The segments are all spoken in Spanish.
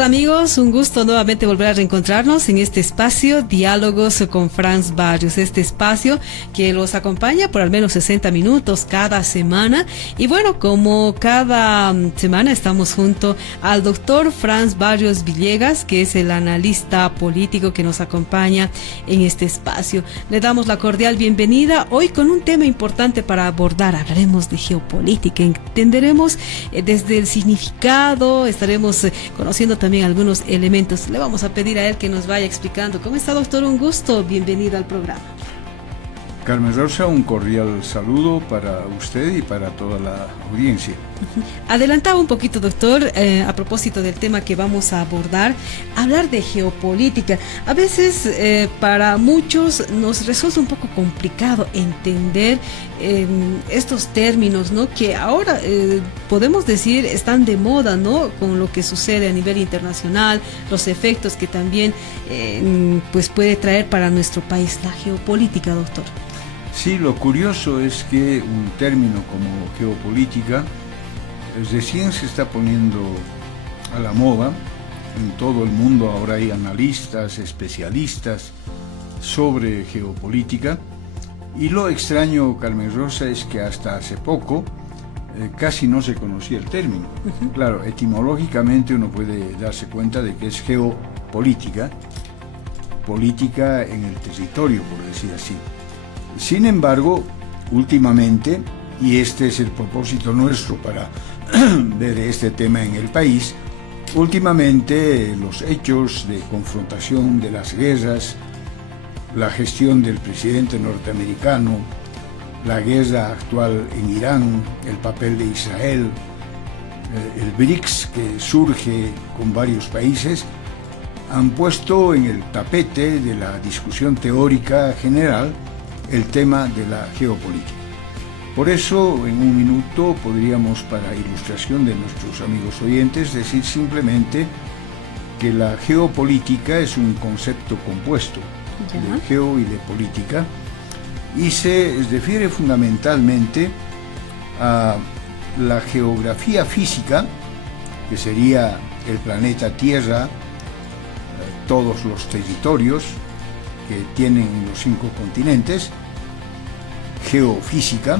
tal, amigos? Un gusto nuevamente volver a reencontrarnos en este espacio Diálogos con Franz Barrios, este espacio que los acompaña por al menos 60 minutos cada semana. Y bueno, como cada semana estamos junto al doctor Franz Barrios Villegas, que es el analista político que nos acompaña en este espacio. Le damos la cordial bienvenida hoy con un tema importante para abordar. Hablaremos de geopolítica, entenderemos desde el significado, estaremos conociendo también algunos elementos. Le vamos a pedir a él que nos vaya explicando. ¿Cómo está, doctor? Un gusto, bienvenido al programa. Carmen Rosa, un cordial saludo para usted y para toda la audiencia. Adelantaba un poquito, doctor, a propósito del tema que vamos a abordar, hablar de geopolítica. A veces para muchos nos resulta un poco complicado entender estos términos, ¿no? Que ahora podemos decir están de moda, ¿no? Con lo que sucede a nivel internacional, los efectos que también pues puede traer para nuestro país la geopolítica, doctor. Sí, lo curioso es que un término como geopolítica recién se está poniendo a la moda en todo el mundo. Ahora hay analistas, especialistas sobre geopolítica, y lo extraño, Carmen Rosa, es que hasta hace poco casi no se conocía el término. Claro, etimológicamente uno puede darse cuenta de que es geopolítica, política en el territorio, por decir así. Sin embargo, últimamente, y este es el propósito nuestro para ver este tema en el país, últimamente los hechos de confrontación de las guerras, la gestión del presidente norteamericano, la guerra actual en Irán, el papel de Israel, el BRICS que surge con varios países, han puesto en el tapete de la discusión teórica general el tema de la geopolítica. Por eso, en un minuto, podríamos, para ilustración de nuestros amigos oyentes, decir simplemente que la geopolítica es un concepto compuesto de geo y de política, y se refiere fundamentalmente a la geografía física, que sería el planeta Tierra, todos los territorios que tienen los 5 continentes, geofísica,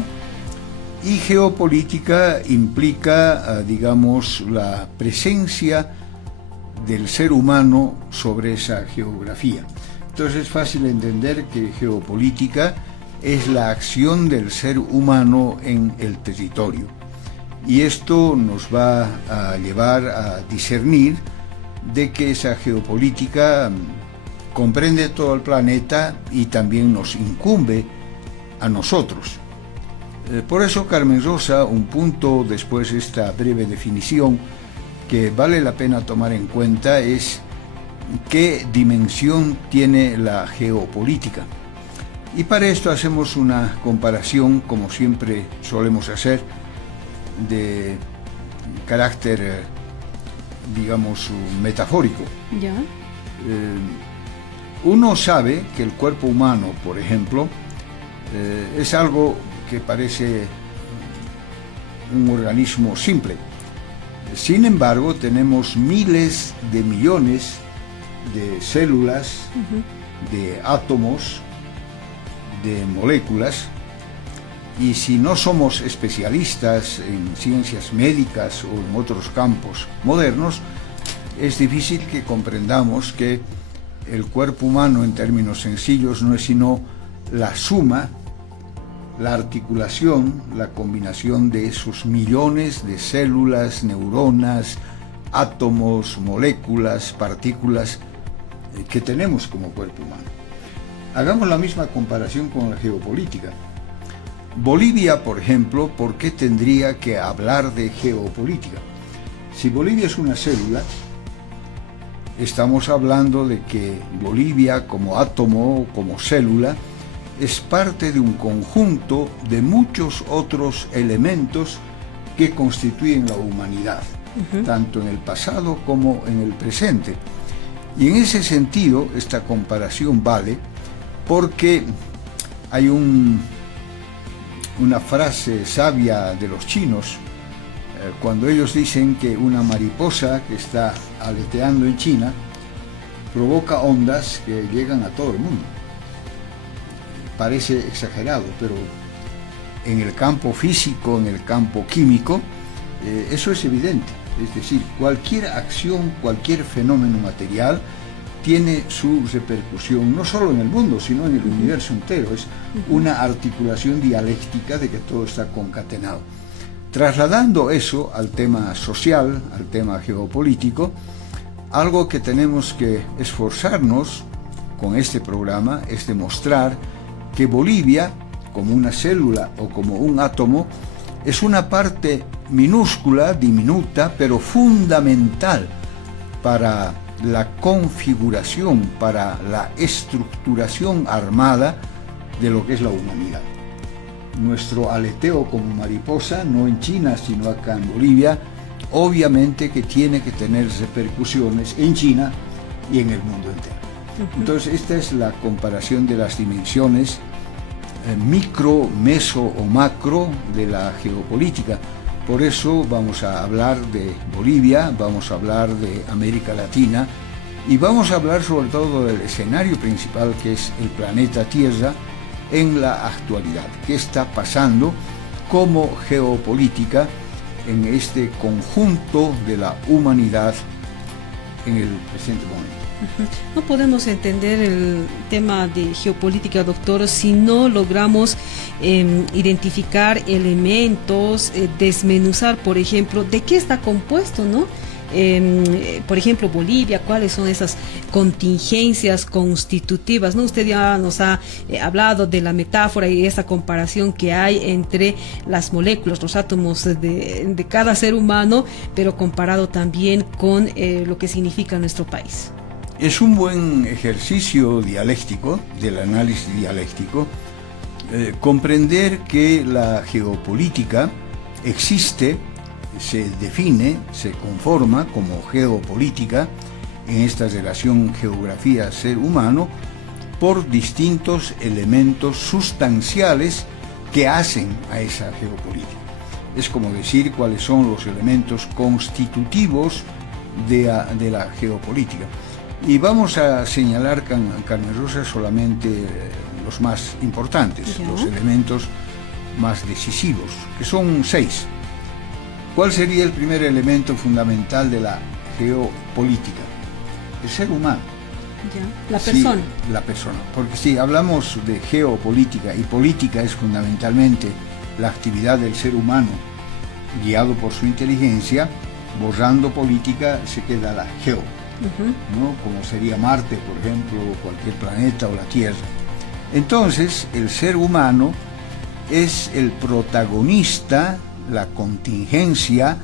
y geopolítica implica, digamos, la presencia del ser humano sobre esa geografía. Entonces es fácil entender que geopolítica es la acción del ser humano en el territorio. Y esto nos va a llevar a discernir de que esa geopolítica comprende todo el planeta y también nos incumbe a nosotros. Por eso, Carmen Rosa, un punto después de esta breve definición que vale la pena tomar en cuenta es qué dimensión tiene la geopolítica. Y para esto hacemos una comparación, como siempre solemos hacer, de carácter, digamos, metafórico. ¿Ya? Uno sabe que el cuerpo humano, por ejemplo, es algo que parece un organismo simple. Sin embargo, tenemos miles de millones de células, de átomos, de moléculas, y si no somos especialistas en ciencias médicas o en otros campos modernos, es difícil que comprendamos que el cuerpo humano, en términos sencillos, no es sino la suma, la articulación, la combinación de esos millones de células, neuronas, átomos, moléculas, partículas que tenemos como cuerpo humano. Hagamos la misma comparación con la geopolítica. Bolivia, por ejemplo, ¿por qué tendría que hablar de geopolítica? Si Bolivia es una célula, estamos hablando de que Bolivia como átomo, como célula, es parte de un conjunto de muchos otros elementos que constituyen la humanidad, tanto en el pasado como en el presente. Y en ese sentido, esta comparación vale porque hay una frase sabia de los chinos cuando ellos dicen que una mariposa que está aleteando en China provoca ondas que llegan a todo el mundo. Parece exagerado, pero en el campo físico, en el campo químico, eso es evidente. Es decir, cualquier acción, cualquier fenómeno material tiene su repercusión, no solo en el mundo, sino en el universo entero. Es una articulación dialéctica de que todo está concatenado. Trasladando eso al tema social, al tema geopolítico, algo que tenemos que esforzarnos con este programa es demostrar que Bolivia, como una célula o como un átomo, es una parte minúscula, diminuta, pero fundamental para la configuración, para la estructuración armada de lo que es la humanidad. Nuestro aleteo como mariposa, no en China, sino acá en Bolivia, obviamente que tiene que tener repercusiones en China y en el mundo entero. Entonces, esta es la comparación de las dimensiones micro, meso o macro de la geopolítica. Por eso vamos a hablar de Bolivia, vamos a hablar de América Latina y vamos a hablar sobre todo del escenario principal, que es el planeta Tierra en la actualidad. ¿Qué está pasando como geopolítica en este conjunto de la humanidad en el presente momento? No podemos entender el tema de geopolítica, doctor, si no logramos identificar elementos, desmenuzar, por ejemplo, de qué está compuesto, ¿no? Por ejemplo, Bolivia, cuáles son esas contingencias constitutivas, ¿no? Usted ya nos ha hablado de la metáfora y esa comparación que hay entre las moléculas, los átomos de cada ser humano, pero comparado también con lo que significa nuestro país. Es un buen ejercicio dialéctico, del análisis dialéctico, comprender que la geopolítica existe, se define, se conforma como geopolítica en esta relación geografía-ser humano por distintos elementos sustanciales que hacen a esa geopolítica. Es como decir cuáles son los elementos constitutivos de la geopolítica. Y vamos a señalar, Carmen Rosa, solamente los más importantes, los elementos más decisivos, que son 6. ¿Cuál sería el primer elemento fundamental de la geopolítica? El ser humano. La persona. Sí, la persona. Porque si hablamos de geopolítica, y política es fundamentalmente la actividad del ser humano guiado por su inteligencia, borrando política se queda la geo. ¿No? Como sería Marte, por ejemplo, o cualquier planeta o la Tierra. Entonces, el ser humano es el protagonista, la contingencia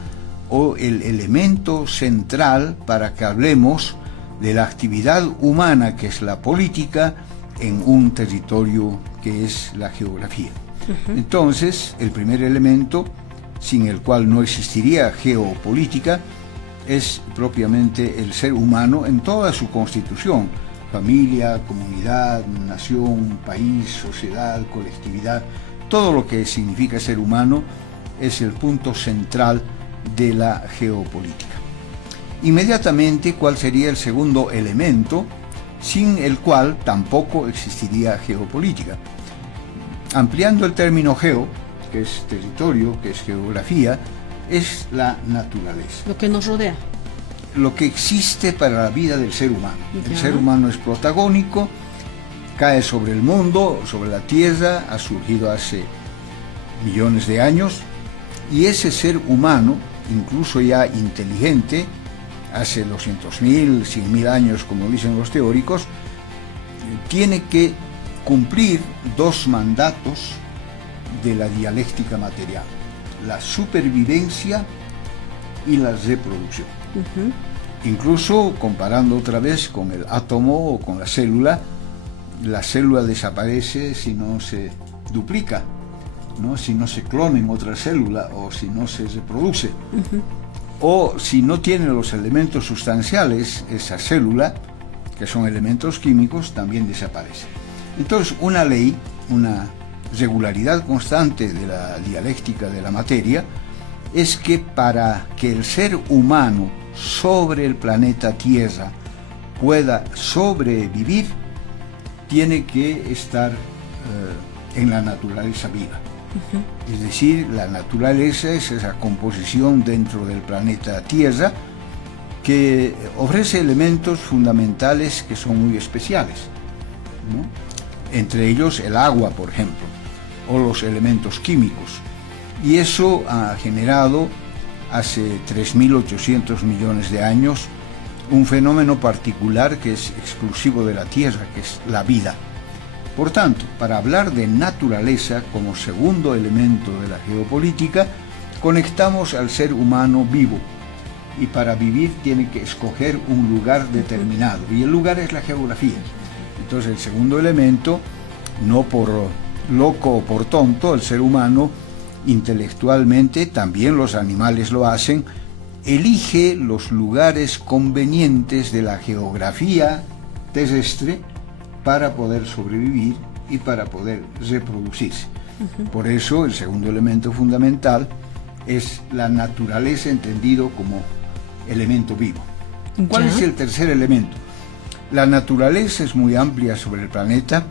o el elemento central para que hablemos de la actividad humana, que es la política, en un territorio que es la geografía. Entonces, el primer elemento, sin el cual no existiría geopolítica, es propiamente el ser humano en toda su constitución: familia, comunidad, nación, país, sociedad, colectividad. Todo lo que significa ser humano es el punto central de la geopolítica. Inmediatamente, ¿cuál sería el segundo elemento sin el cual tampoco existiría geopolítica? Ampliando el término geo, que es territorio, que es geografía, es la naturaleza. Lo que nos rodea. Lo que existe para la vida del ser humano. El ser humano es protagónico, cae sobre el mundo, sobre la tierra, ha surgido hace millones de años, y ese ser humano, incluso ya inteligente, hace 200.000, 100.000 años, como dicen los teóricos, tiene que cumplir 2 mandatos de la dialéctica material: la supervivencia y la reproducción. Incluso comparando otra vez con el átomo o con la célula desaparece si no se duplica, ¿no? Si no se clona en otra célula, o si no se reproduce, o si no tiene los elementos sustanciales, esa célula, que son elementos químicos, también desaparece. Entonces, una ley, una regularidad constante de la dialéctica de la materia es que para que el ser humano sobre el planeta Tierra pueda sobrevivir, tiene que estar en la naturaleza viva. Es decir, la naturaleza es esa composición dentro del planeta Tierra que ofrece elementos fundamentales que son muy especiales, ¿no? Entre ellos el agua, por ejemplo, o los elementos químicos. Y eso ha generado hace 3.800 millones de años un fenómeno particular que es exclusivo de la Tierra, que es la vida. Por tanto, para hablar de naturaleza como segundo elemento de la geopolítica, conectamos al ser humano vivo, y para vivir tiene que escoger un lugar determinado, y el lugar es la geografía. Entonces el segundo elemento, no por loco o por tonto, el ser humano intelectualmente, también los animales lo hacen, elige los lugares convenientes de la geografía terrestre para poder sobrevivir y para poder reproducirse. Por eso el segundo elemento fundamental es la naturaleza entendido como elemento vivo. ¿Cuál es el tercer elemento? La naturaleza es muy amplia sobre el planeta.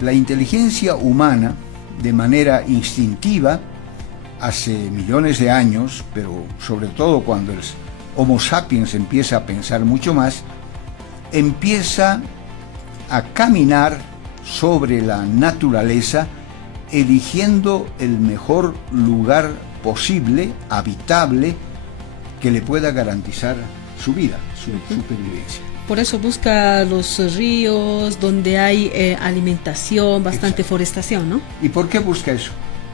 La inteligencia humana, de manera instintiva, hace millones de años, pero sobre todo cuando el Homo sapiens empieza a pensar mucho más, empieza a caminar sobre la naturaleza, eligiendo el mejor lugar posible, habitable, que le pueda garantizar su vida, su supervivencia. Por eso busca los ríos donde hay alimentación, bastante forestación, ¿no? ¿Y por qué busca eso?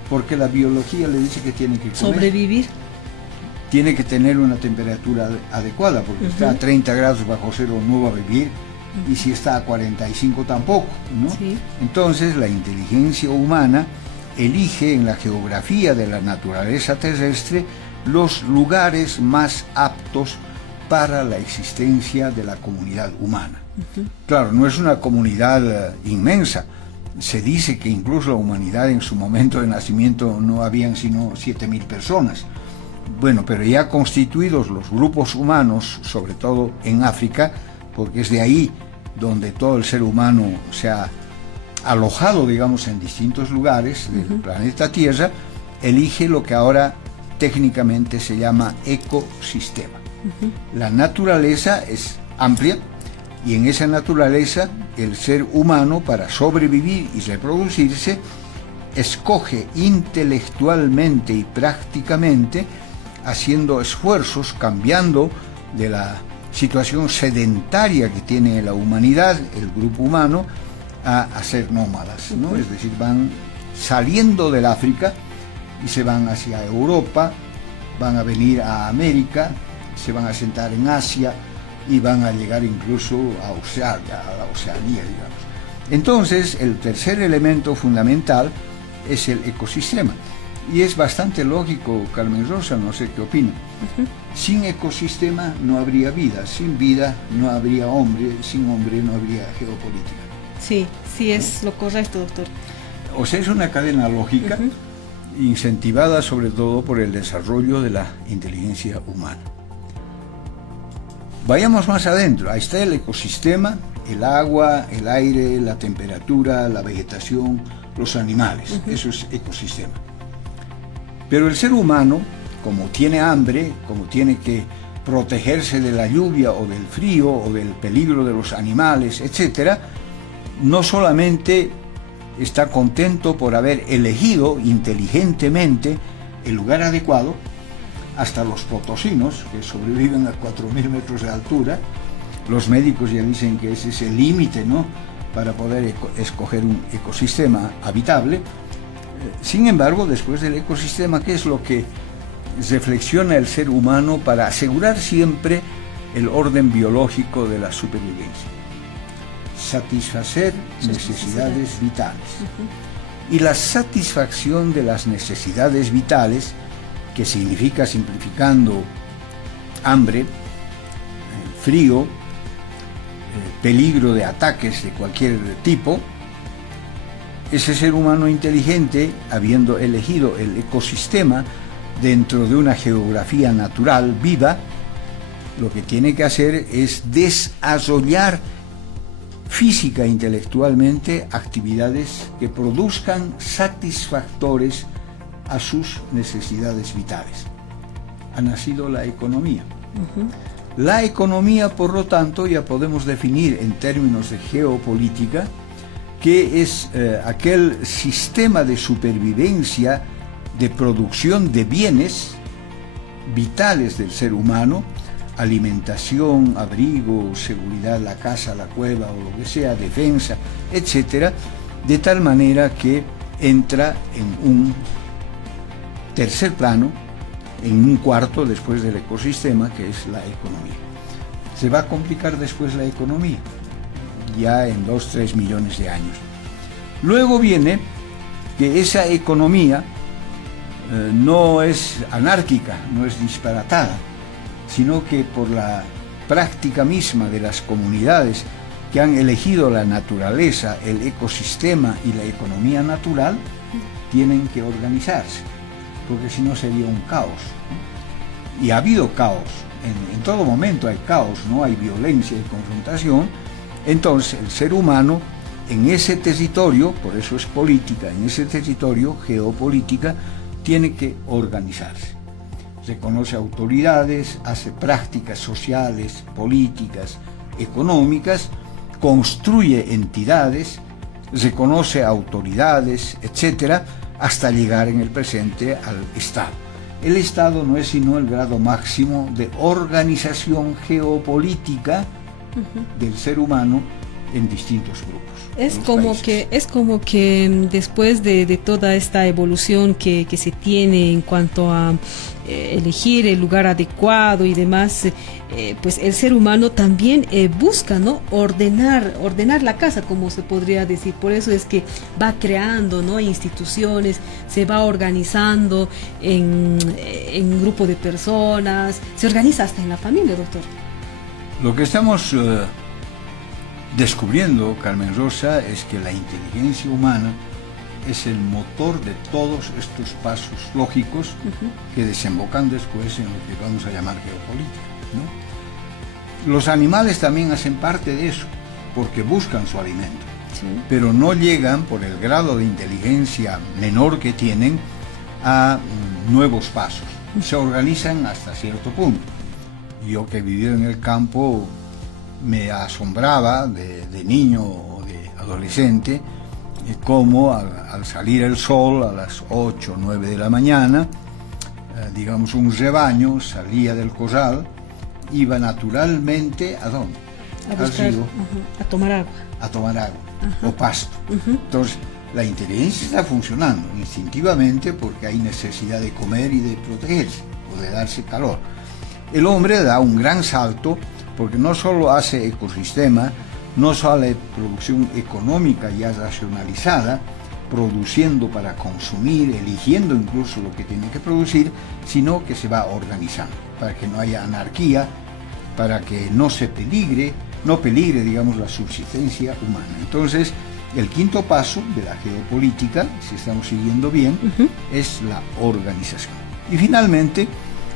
Porque la biología le dice que tiene que comer. Sobrevivir. Tiene que tener una temperatura adecuada, porque está a 30 grados bajo cero no va a vivir, y si está a 45 tampoco, ¿no? Sí. Entonces la inteligencia humana elige en la geografía de la naturaleza terrestre los lugares más aptos para la existencia de la comunidad humana. Claro, no es una comunidad inmensa. Se dice que incluso la humanidad en su momento de nacimiento no habían sino 7.000 personas. Bueno, pero ya constituidos los grupos humanos, sobre todo en África, porque es de ahí donde todo el ser humano se ha alojado, digamos, en distintos lugares del planeta Tierra, elige lo que ahora técnicamente se llama ecosistema. La naturaleza es amplia, y en esa naturaleza el ser humano, para sobrevivir y reproducirse, escoge intelectualmente y prácticamente, haciendo esfuerzos, cambiando de la situación sedentaria que tiene la humanidad, el grupo humano, a ser nómadas, ¿no? Es decir, van saliendo del África y se van hacia Europa, van a venir a América, se van a sentar en Asia y van a llegar incluso a la Oceanía, digamos. Entonces, el tercer elemento fundamental es el ecosistema. Y es bastante lógico, Carmen Rosa, no sé qué opina. Sin ecosistema no habría vida, sin vida no habría hombre, sin hombre no habría geopolítica. Sí, sí es lo correcto, doctor. O sea, es una cadena lógica incentivada sobre todo por el desarrollo de la inteligencia humana. Vayamos más adentro. Ahí está el ecosistema, el agua, el aire, la temperatura, la vegetación, los animales. Eso es ecosistema. Pero el ser humano, como tiene hambre, como tiene que protegerse de la lluvia o del frío o del peligro de los animales, etc., no solamente está contento por haber elegido inteligentemente el lugar adecuado. Hasta los potosinos, que sobreviven a 4.000 metros de altura, los médicos ya dicen que ese es el límite, ¿no?, para poder escoger un ecosistema habitable. Sin embargo, después del ecosistema, ¿qué es lo que reflexiona el ser humano para asegurar siempre el orden biológico de la supervivencia? Satisfacer necesidades vitales. Y la satisfacción de las necesidades vitales, que significa, simplificando, hambre, frío, peligro de ataques de cualquier tipo, ese ser humano inteligente, habiendo elegido el ecosistema, dentro de una geografía natural viva, lo que tiene que hacer es desarrollar física e intelectualmente actividades que produzcan satisfactores a sus necesidades vitales. Ha nacido la economía. La economía, por lo tanto, ya podemos definir en términos de geopolítica que es aquel sistema de supervivencia, de producción de bienes vitales del ser humano, alimentación, abrigo, seguridad, la casa, la cueva o lo que sea, defensa, etcétera, de tal manera que entra en un tercer plano, en un cuarto después del ecosistema, que es la economía. Se va a complicar después la economía, ya en 2-3 millones de años. Luego viene que esa economía no es anárquica, no es disparatada, sino que por la práctica misma de las comunidades que han elegido la naturaleza, el ecosistema y la economía natural, tienen que organizarse, porque si no sería un caos, ¿no? Y ha habido caos, en todo momento hay caos, ¿no? Hay violencia y confrontación. Entonces el ser humano en ese territorio, por eso es política, en ese territorio, geopolítica, tiene que organizarse. Reconoce autoridades, hace prácticas sociales, políticas, económicas, construye entidades, reconoce autoridades, etcétera, hasta llegar en el presente al Estado. El Estado no es sino el grado máximo de organización geopolítica del ser humano en distintos grupos. Es como que después de toda esta evolución que se tiene en cuanto a elegir el lugar adecuado y demás, pues el ser humano también busca, ¿no?, ordenar la casa, como se podría decir. Por eso es que va creando, ¿no?, instituciones, se va organizando en un grupo de personas, se organiza hasta en la familia, doctor. Lo que estamos descubriendo, Carmen Rosa, es que la inteligencia humana es el motor de todos estos pasos lógicos que desembocan después en lo que vamos a llamar geopolítica, ¿no? Los animales también hacen parte de eso, porque buscan su alimento, pero no llegan, por el grado de inteligencia menor que tienen, a nuevos pasos. Se organizan hasta cierto punto. Yo, que he vivido en el campo, me asombraba de niño o de adolescente cómo al salir el sol a las 8 o 9 de la mañana, digamos un rebaño salía del corral, iba naturalmente ¿a dónde? Al río, a tomar agua. A tomar agua o pasto. Entonces la inteligencia está funcionando instintivamente porque hay necesidad de comer y de protegerse o de darse calor. El hombre da un gran salto porque no solo hace ecosistema, no solo hay producción económica ya racionalizada, produciendo para consumir, eligiendo incluso lo que tiene que producir, sino que se va organizando para que no haya anarquía, para que no peligre, digamos, la subsistencia humana. Entonces, el quinto paso de la geopolítica, si estamos siguiendo bien, es la organización. Y finalmente,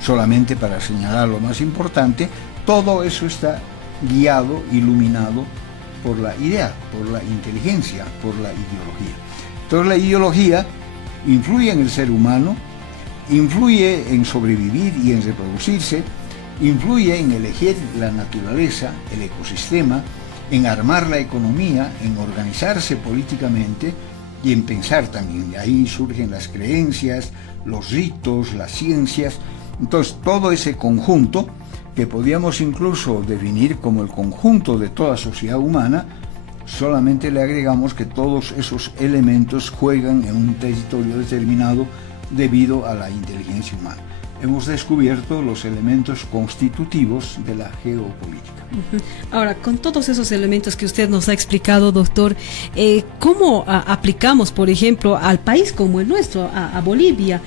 solamente para señalar lo más importante, todo eso está guiado, iluminado por la idea, por la inteligencia, por la ideología. Entonces la ideología influye en el ser humano, influye en sobrevivir y en reproducirse, influye en elegir la naturaleza, el ecosistema, en armar la economía, en organizarse políticamente y en pensar también. De ahí surgen las creencias, los ritos, las ciencias. Entonces todo ese conjunto, que podíamos incluso definir como el conjunto de toda sociedad humana, solamente le agregamos que todos esos elementos juegan en un territorio determinado debido a la inteligencia humana. hemos descubierto los elementos constitutivos de la geopolítica. Ahora, con todos esos elementos que usted nos ha explicado, doctor, ¿cómo aplicamos, por ejemplo, al país como el nuestro, a Bolivia,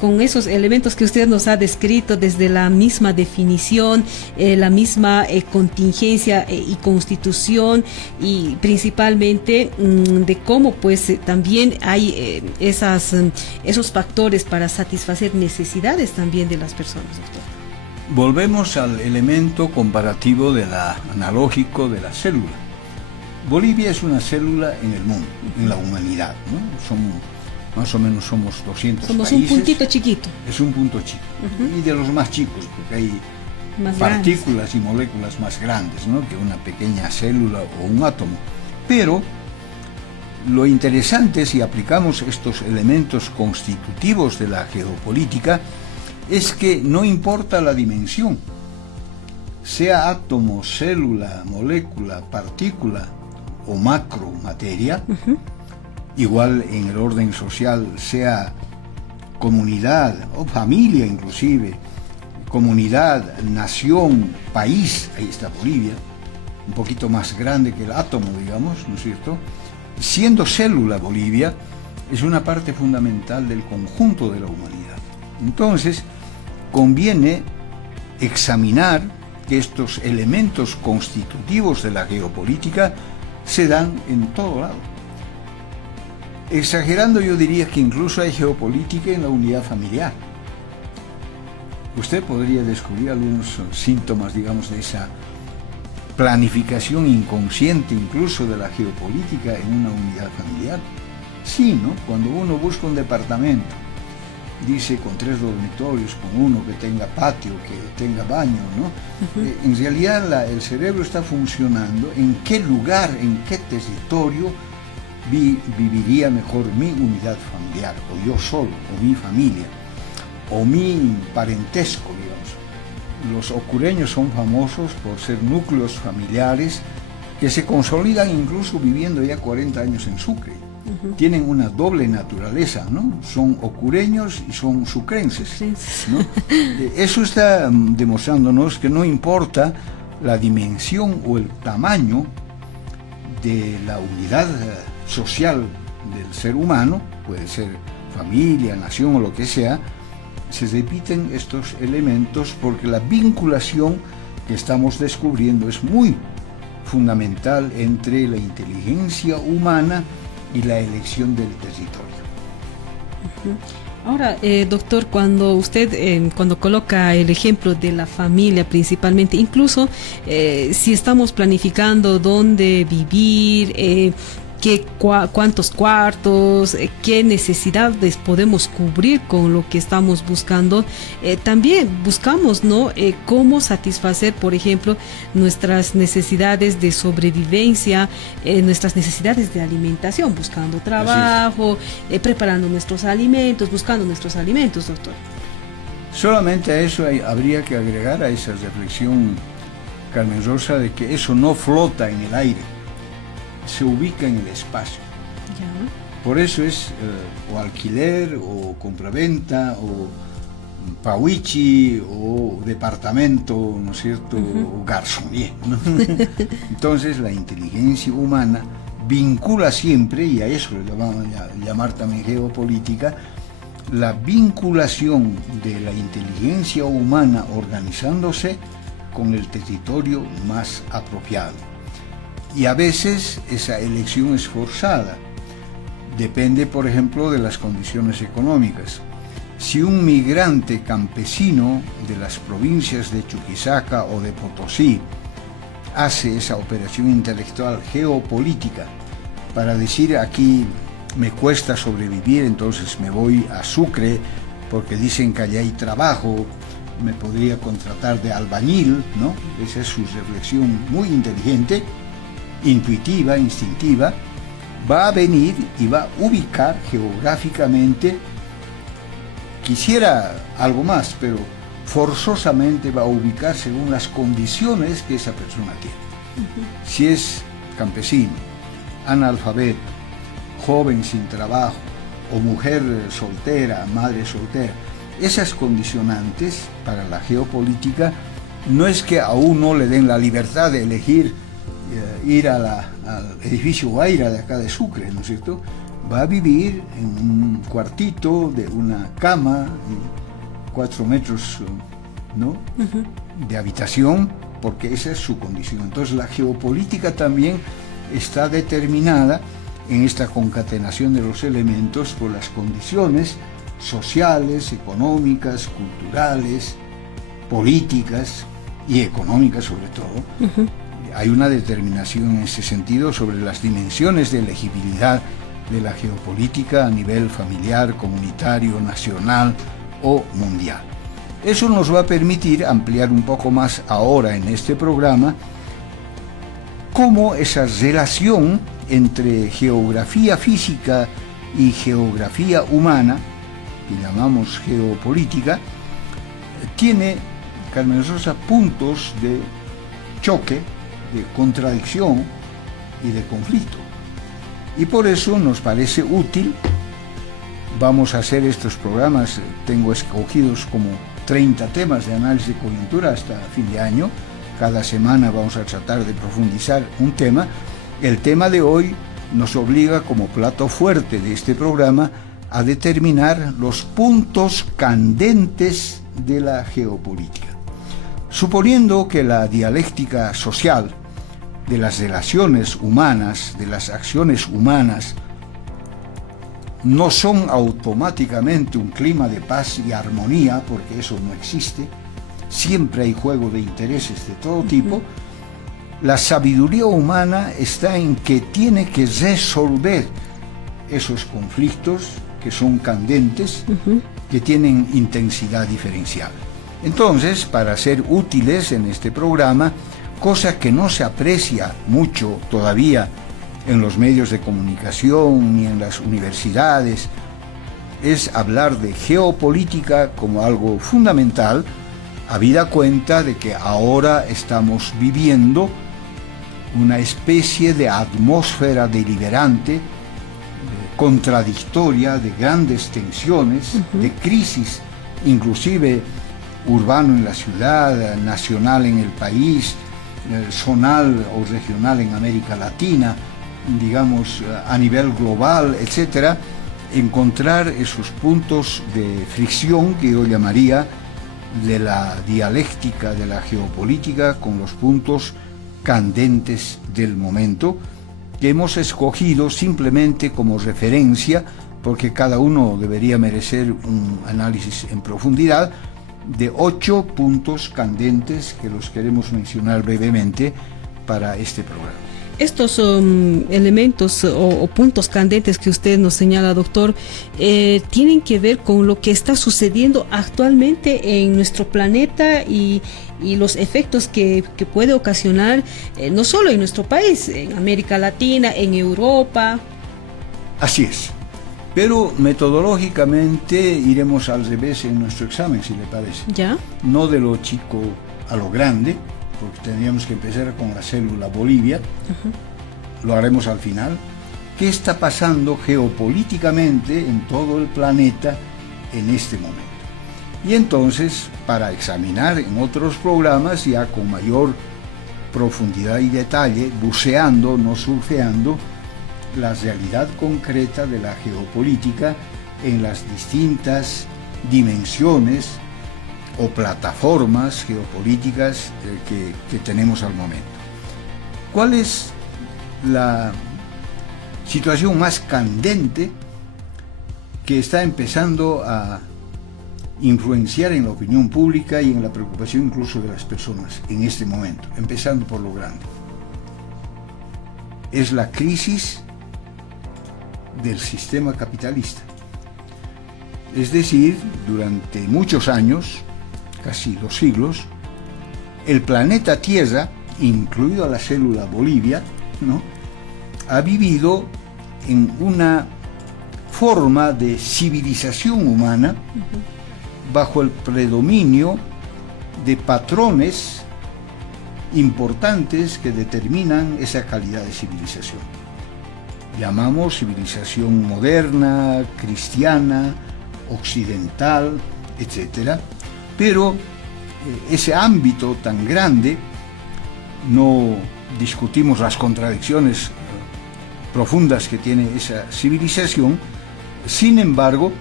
con esos elementos que usted nos ha descrito desde la misma definición, la misma contingencia y constitución, y principalmente de cómo pues también hay esos factores para satisfacer necesidades también de las personas, doctor? Volvemos al elemento comparativo analógico de la célula. Bolivia es una célula en el mundo, en la humanidad, ¿no? Más o menos somos 200 Somos países. un puntito chiquito. Es un punto chico. Y de los más chicos, porque hay más partículas grandes y moléculas más grandes, ¿no?, que una pequeña célula o un átomo. Pero lo interesante, si aplicamos estos elementos constitutivos de la geopolítica, es que no importa la dimensión, sea átomo, célula, molécula, partícula o macromateria, igual en el orden social, sea comunidad o familia inclusive, comunidad, nación, país, ahí está Bolivia, un poquito más grande que el átomo, digamos, ¿no es cierto? Siendo célula, Bolivia es una parte fundamental del conjunto de la humanidad. Entonces, conviene examinar que estos elementos constitutivos de la geopolítica se dan en todo lado. Exagerando, yo diría que incluso hay geopolítica en la unidad familiar. Usted podría descubrir algunos síntomas, digamos, de esa planificación inconsciente incluso de la geopolítica en una unidad familiar. Sí, ¿no? Cuando uno busca un departamento, dice con 3 dormitorios, con uno que tenga patio, que tenga baño, ¿no? En realidad el cerebro está funcionando en qué lugar, en qué territorio viviría mejor mi unidad familiar, o yo solo, o mi familia, o mi parentesco, digamos. Los ocureños son famosos por ser núcleos familiares que se consolidan incluso viviendo ya 40 años en Sucre. Tienen una doble naturaleza, ¿no? Son ocureños y son sucrenses, ¿no? Eso está demostrándonos que no importa la dimensión o el tamaño de la unidad social del ser humano, puede ser familia, nación o lo que sea, se repiten estos elementos porque la vinculación que estamos descubriendo es muy fundamental entre la inteligencia humana y la elección del territorio. Ahora, doctor, cuando usted cuando coloca el ejemplo de la familia principalmente, incluso si estamos planificando dónde vivir, cuántos cuartos, qué necesidades podemos cubrir con lo que estamos buscando, también buscamos, ¿no?, cómo satisfacer, por ejemplo, nuestras necesidades de sobrevivencia, nuestras necesidades de alimentación, buscando trabajo, preparando nuestros alimentos, buscando nuestros alimentos, doctor. Solamente a eso habría que agregar a esa reflexión, Carmen Rosa, de que eso no flota en el aire, se ubica en el espacio. Ya. Por eso es o alquiler, o compraventa, o pauichi, o departamento, ¿no es cierto?, o garzonier, ¿no? Entonces la inteligencia humana vincula siempre, y a eso le vamos a llamar también geopolítica, la vinculación de la inteligencia humana organizándose con el territorio más apropiado. Y a veces esa elección es forzada. Depende, por ejemplo, de las condiciones económicas. Si un migrante campesino de las provincias de Chuquisaca o de Potosí hace esa operación intelectual geopolítica para decir aquí me cuesta sobrevivir, entonces me voy a Sucre porque dicen que allá hay trabajo, me podría contratar de albañil, ¿no? Esa es su reflexión muy inteligente, intuitiva, instintiva. Va a venir y va a ubicar geográficamente, quisiera algo más, pero forzosamente va a ubicar según las condiciones que esa persona tiene. Si es campesino, analfabeto, joven sin trabajo, o mujer soltera, madre soltera, esas condicionantes para la geopolítica no es que a uno le den la libertad de elegir ir al edificio Guaira de acá de Sucre, ¿no es cierto? Va a vivir en un cuartito de una cama y 4 metros, ¿no? De habitación, porque esa es su condición. Entonces la geopolítica también está determinada en esta concatenación de los elementos por las condiciones sociales, económicas, culturales, políticas y económicas sobre todo. Hay una determinación en ese sentido sobre las dimensiones de elegibilidad de la geopolítica a nivel familiar, comunitario, nacional o mundial. Eso nos va a permitir ampliar un poco más ahora en este programa cómo esa relación entre geografía física y geografía humana, que llamamos geopolítica, tiene, Carmen Rosa, puntos de choque, de contradicción y de conflicto. Y por eso nos parece útil, vamos a hacer estos programas, tengo escogidos como 30 temas de análisis de coyuntura hasta fin de año, cada semana vamos a tratar de profundizar un tema. El tema de hoy nos obliga como plato fuerte de este programa a determinar los puntos candentes de la geopolítica. Suponiendo que la dialéctica social de las relaciones humanas, de las acciones humanas, no son automáticamente un clima de paz y armonía, porque eso no existe, siempre hay juego de intereses de todo tipo, la sabiduría humana está en que tiene que resolver esos conflictos que son candentes, que tienen intensidad diferencial. Entonces, para ser útiles en este programa, cosa que no se aprecia mucho todavía en los medios de comunicación ni en las universidades, es hablar de geopolítica como algo fundamental, habida cuenta de que ahora estamos viviendo una especie de atmósfera deliberante, contradictoria, de grandes tensiones, de crisis, inclusive urbano en la ciudad, nacional en el país, zonal o regional en América Latina, digamos a nivel global, etcétera. Encontrar esos puntos de fricción que yo llamaría de la dialéctica de la geopolítica con los puntos candentes del momento, que hemos escogido simplemente como referencia, porque cada uno debería merecer un análisis en profundidad, de 8 puntos candentes que los queremos mencionar brevemente para este programa. Estos elementos o puntos candentes que usted nos señala, doctor, tienen que ver con lo que está sucediendo actualmente en nuestro planeta y los efectos que puede ocasionar no solo en nuestro país, en América Latina, en Europa. Así es. Pero metodológicamente iremos al revés en nuestro examen, si le parece. ¿Ya? No de lo chico a lo grande, porque tendríamos que empezar con la célula Bolivia. Lo haremos al final. ¿Qué está pasando geopolíticamente en todo el planeta en este momento? Y entonces, para examinar en otros programas, ya con mayor profundidad y detalle, buceando, no surfeando, la realidad concreta de la geopolítica en las distintas dimensiones o plataformas geopolíticas que tenemos al momento. ¿Cuál es la situación más candente que está empezando a influenciar en la opinión pública y en la preocupación incluso de las personas en este momento, empezando por lo grande? Es la crisis del sistema capitalista. Es decir, durante muchos años, casi 2 siglos, el planeta Tierra, incluido la célula Bolivia, ¿no?, ha vivido en una forma de civilización humana bajo el predominio de patrones importantes que determinan esa calidad de civilización. Llamamos civilización moderna, cristiana, occidental, etc. Pero ese ámbito tan grande, no discutimos las contradicciones profundas que tiene esa civilización. Sin embargo,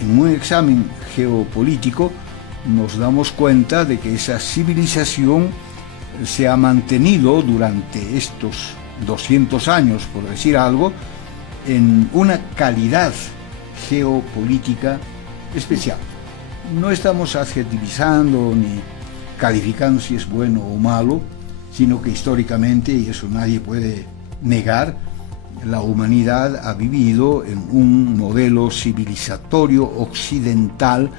en un examen geopolítico nos damos cuenta de que esa civilización se ha mantenido durante estos 200 años, por decir algo, en una calidad geopolítica especial. No estamos adjetivizando ni calificando si es bueno o malo, sino que históricamente, y eso nadie puede negar, la humanidad ha vivido en un modelo civilizatorio occidental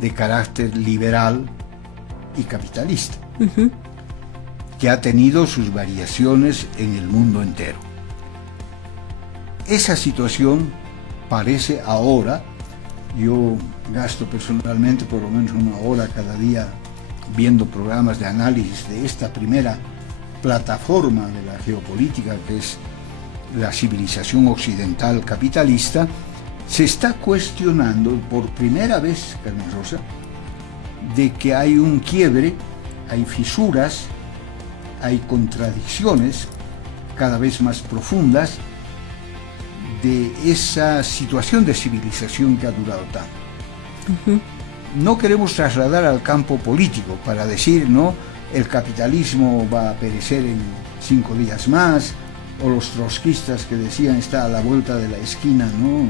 de carácter liberal y capitalista, que ha tenido sus variaciones en el mundo entero. Esa situación parece ahora, yo gasto personalmente por lo menos 1 hora cada día viendo programas de análisis de esta primera plataforma de la geopolítica, que es la civilización occidental capitalista, se está cuestionando por primera vez, Carmen Rosa, de que hay un quiebre, hay fisuras, hay contradicciones cada vez más profundas de esa situación de civilización que ha durado tanto. No queremos trasladar al campo político para decir, no, el capitalismo va a perecer en 5 días más, o los trotskistas que decían está a la vuelta de la esquina, ¿no?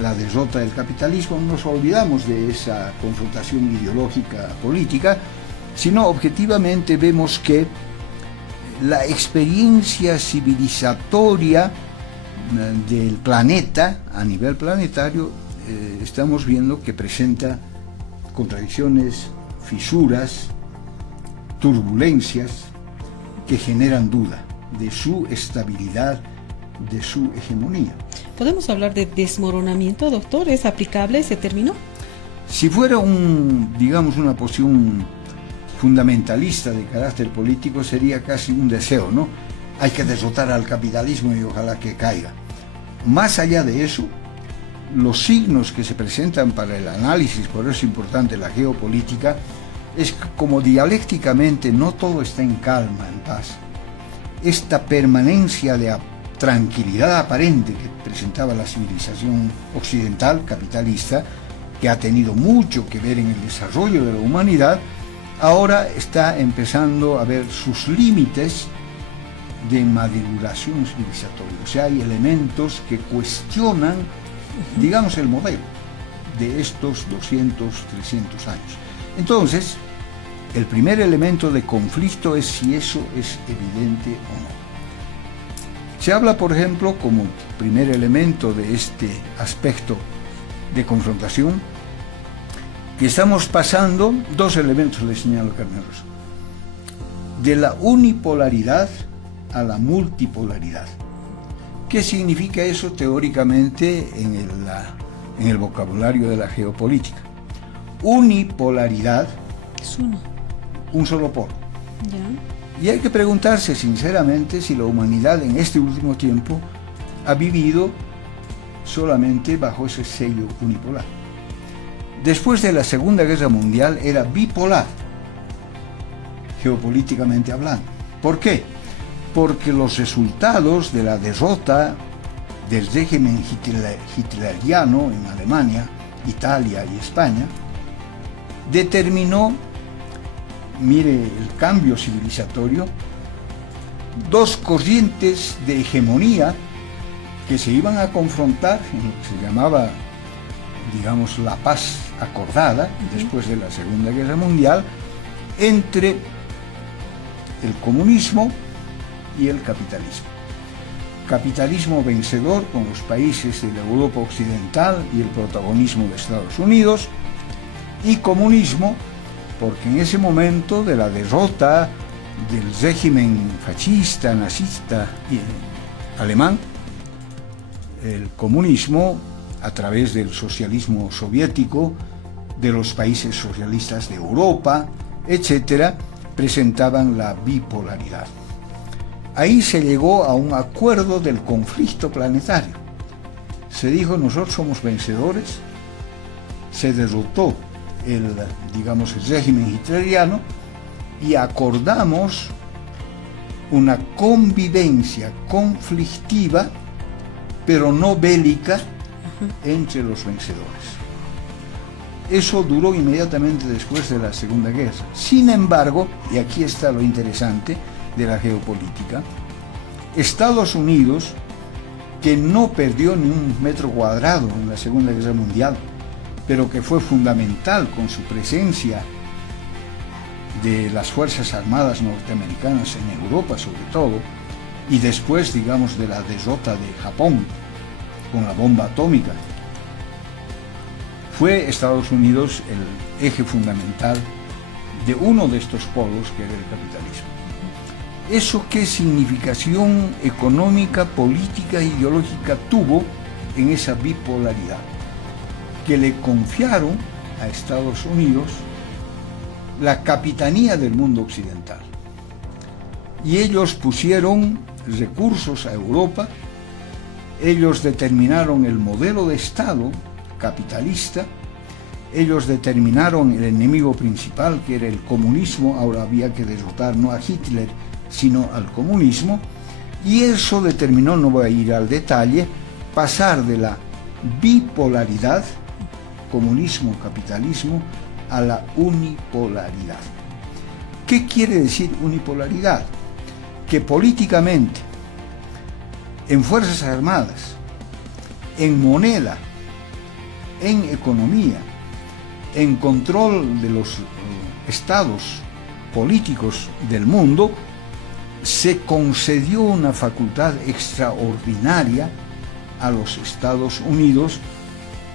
La derrota del capitalismo. Nos olvidamos de esa confrontación ideológica política, sino objetivamente vemos que la experiencia civilizatoria del planeta a nivel planetario, estamos viendo que presenta contradicciones, fisuras, turbulencias que generan duda de su estabilidad, de su hegemonía. ¿Podemos hablar de desmoronamiento, doctor? ¿Es aplicable ese término? Si fuera digamos, una posición fundamentalista de carácter político, sería casi un deseo, ¿no? Hay que derrotar al capitalismo y ojalá que caiga. Más allá de eso, los signos que se presentan para el análisis, por eso es importante la geopolítica, es como dialécticamente no todo está en calma, en paz. Esta permanencia de tranquilidad aparente que presentaba la civilización occidental capitalista, que ha tenido mucho que ver en el desarrollo de la humanidad, ahora está empezando a ver sus límites de maduración civilizatoria. O sea, hay elementos que cuestionan, digamos, el modelo de estos 200, 300 años. Entonces, el primer elemento de conflicto es si eso es evidente o no. Se habla, por ejemplo, como primer elemento de este aspecto de confrontación, que estamos pasando, 2 elementos le señalo, Carmen Rosa, de la unipolaridad a la multipolaridad. ¿Qué significa eso teóricamente en el vocabulario de la geopolítica? Unipolaridad es un solo polo. Ya. Y hay que preguntarse sinceramente si la humanidad en este último tiempo ha vivido solamente bajo ese sello unipolar. Después de la Segunda Guerra Mundial era bipolar, geopolíticamente hablando. ¿Por qué? Porque los resultados de la derrota del régimen hitleriano en Alemania, Italia y España determinó, mire el cambio civilizatorio, 2 corrientes de hegemonía que se iban a confrontar en lo que se llamaba, digamos, la paz acordada después de la Segunda Guerra Mundial entre el comunismo y el capitalismo. Capitalismo vencedor con los países de la Europa occidental y el protagonismo de Estados Unidos, y comunismo porque en ese momento de la derrota del régimen fascista, nazista y alemán, el comunismo, a través del socialismo soviético, de los países socialistas de Europa, etc., presentaban la bipolaridad. Ahí se llegó a un acuerdo del conflicto planetario. Se dijo, nosotros somos vencedores, se derrotó digamos, el régimen hitleriano y acordamos una convivencia conflictiva, pero no bélica, entre los vencedores. Eso duró inmediatamente después de la Segunda Guerra. Sin embargo, y aquí está lo interesante de la geopolítica, Estados Unidos, que no perdió ni un metro cuadrado en la Segunda Guerra Mundial, pero que fue fundamental con su presencia de las Fuerzas Armadas norteamericanas en Europa sobre todo, y después, digamos, de la derrota de Japón con la bomba atómica, fue Estados Unidos el eje fundamental de uno de estos polos que era el capitalismo. ¿Eso qué significación económica, política e ideológica tuvo en esa bipolaridad? Que le confiaron a Estados Unidos la capitanía del mundo occidental. Y ellos pusieron recursos a Europa, ellos determinaron el modelo de Estado capitalista, ellos determinaron el enemigo principal, que era el comunismo. Ahora había que derrotar no a Hitler, sino al comunismo, y eso determinó, no voy a ir al detalle, pasar de la bipolaridad, comunismo-capitalismo, a la unipolaridad. ¿Qué quiere decir unipolaridad? Que políticamente, en Fuerzas Armadas, en moneda, en economía, en control de los estados políticos del mundo, se concedió una facultad extraordinaria a los Estados Unidos